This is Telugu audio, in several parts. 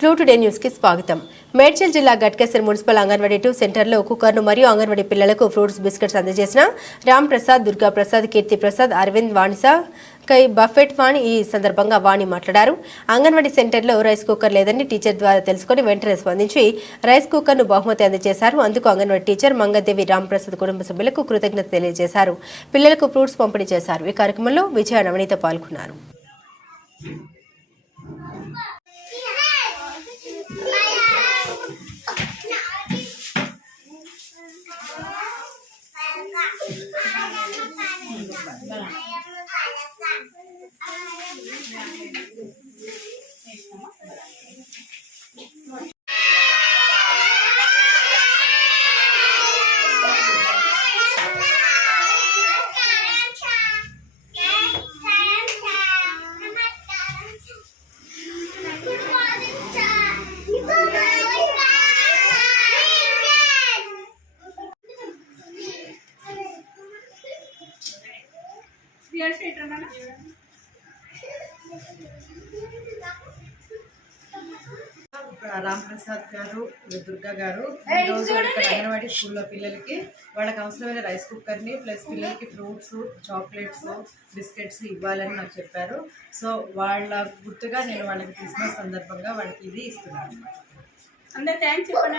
క్లూ టుడే న్యూస్కి స్వాగతం. మేడ్చల్ జిల్లా గట్కేసర్ మున్సిపల్ అంగన్వాడీ టూ సెంటర్లో కుక్కర్ను మరియు అంగన్వాడీ పిల్లలకు ఫ్రూట్స్ బిస్కెట్స్ అందజేసిన రామ్ ప్రసాద్ దుర్గా ప్రసాద్ కీర్తి ప్రసాద్ అరవింద్ వాణిసా కై బఫెట్ వాణి ఈ సందర్భంగా వాణి మాట్లాడారు. అంగన్వాడీ సెంటర్లో రైస్ కుక్కర్ లేదని టీచర్ ద్వారా తెలుసుకుని వెంటనే స్పందించి రైస్ కుక్కర్ను బహుమతి అందజేశారు. అందుకు అంగన్వాడీ టీచర్ మంగదేవి రాంప్రసాద్ కుటుంబ సభ్యులకు కృతజ్ఞత తెలియజేశారు. పిల్లలకు ఫ్రూట్స్ పంపిణీ చేశారు. ఈ కార్యక్రమంలో విజయ నవనీత పాల్గొన్నారు. Yes, it's a man. Ramprasad గారు దుర్గా గారు. ఈరోజు ఇక్కడ అంగన్వాడీ స్కూల్లో పిల్లలకి వాళ్ళకి అవసరమైన రైస్ కుక్కర్ని ప్లస్ పిల్లలకి ఫ్రూట్స్ చాక్లెట్స్ బిస్కెట్స్ ఇవ్వాలని నాకు చెప్పారు. సో వాళ్ళ గుర్తుగా నేను వాళ్ళకి క్రిస్మస్ సందర్భంగా వాళ్ళకి ఇది ఇస్తున్నాను. అందరు థ్యాంక్స్ చెప్పండి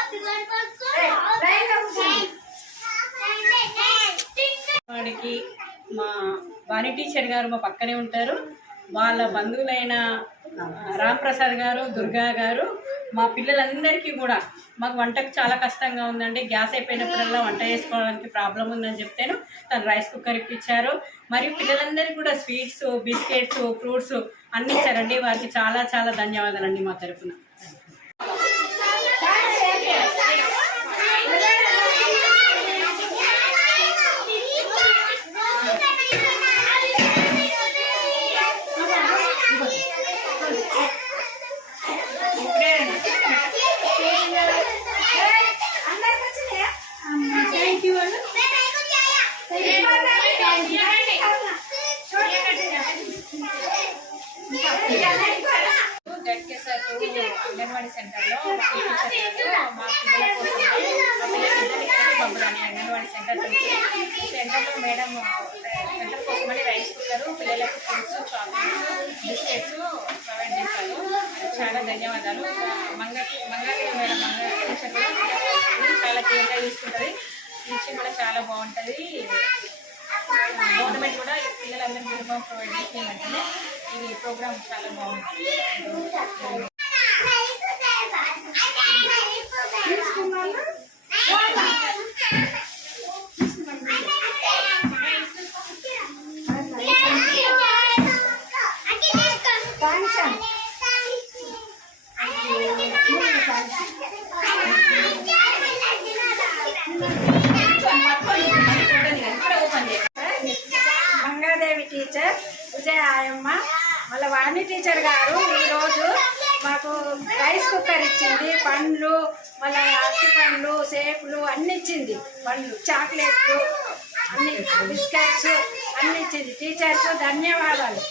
గారికి మా వాణి టీచర్ గారు మా పక్కనే ఉంటారు. వాళ్ళ బంధువులైన రామ్ప్రసాద్ గారు దుర్గా గారు మా పిల్లలందరికీ కూడా మాకు వంటకు చాలా కష్టంగా ఉందండి. గ్యాస్ అయిపోయినప్పుడల్లా వంట చేసుకోవడానికి ప్రాబ్లం ఉందని చెప్తాను. తను రైస్ కుక్కర్ ఇప్పించారు. మరియు పిల్లలందరికీ కూడా స్వీట్స్ బిస్కెట్స్ ఫ్రూట్స్ అన్ని ఇచ్చారండి. వారికి చాలా చాలా ధన్యవాదాలండి మా తరఫున అంగన్వాడీ సెంటర్లో మా పిల్లల కోసం మా పిల్లలిద్దరికి పంపడానికి అంగన్వాడీ సెంటర్ ఈ సెంటర్లో మేడం సెంటర్ కోసమని రైస్ కుక్కర్ పిల్లలకు ఫ్రూట్స్ చాక్లెట్స్ బిస్కెట్స్ ప్రొవైడ్ చేశారు చాలా ధన్యవాదాలు మంగకి మంగారి మేడం మంగ టీచర్ కూడా చాలా కేర్గా చూసుకుంటుంది టీచింగ్ కూడా చాలా బాగుంటుంది. గవర్నమెంట్ కూడా పిల్లలందరికీ యూనిఫామ్ ప్రొవైడ్ చేసిన వెంటనే ఈ ప్రోగ్రామ్ చాలా బాగుంటుంది విజయ మళ్ళీ వాణి టీచర్ గారు ఈరోజు మాకు రైస్ కుక్కర్ ఇచ్చింది. పండ్లు మళ్ళీ అరటి పండ్లు సేపులు అన్ని ఇచ్చింది. పండ్లు చాక్లెట్లు అన్ని బిస్కెట్స్ అన్ని ఇచ్చింది. టీచర్స్ ధన్యవాదాలు.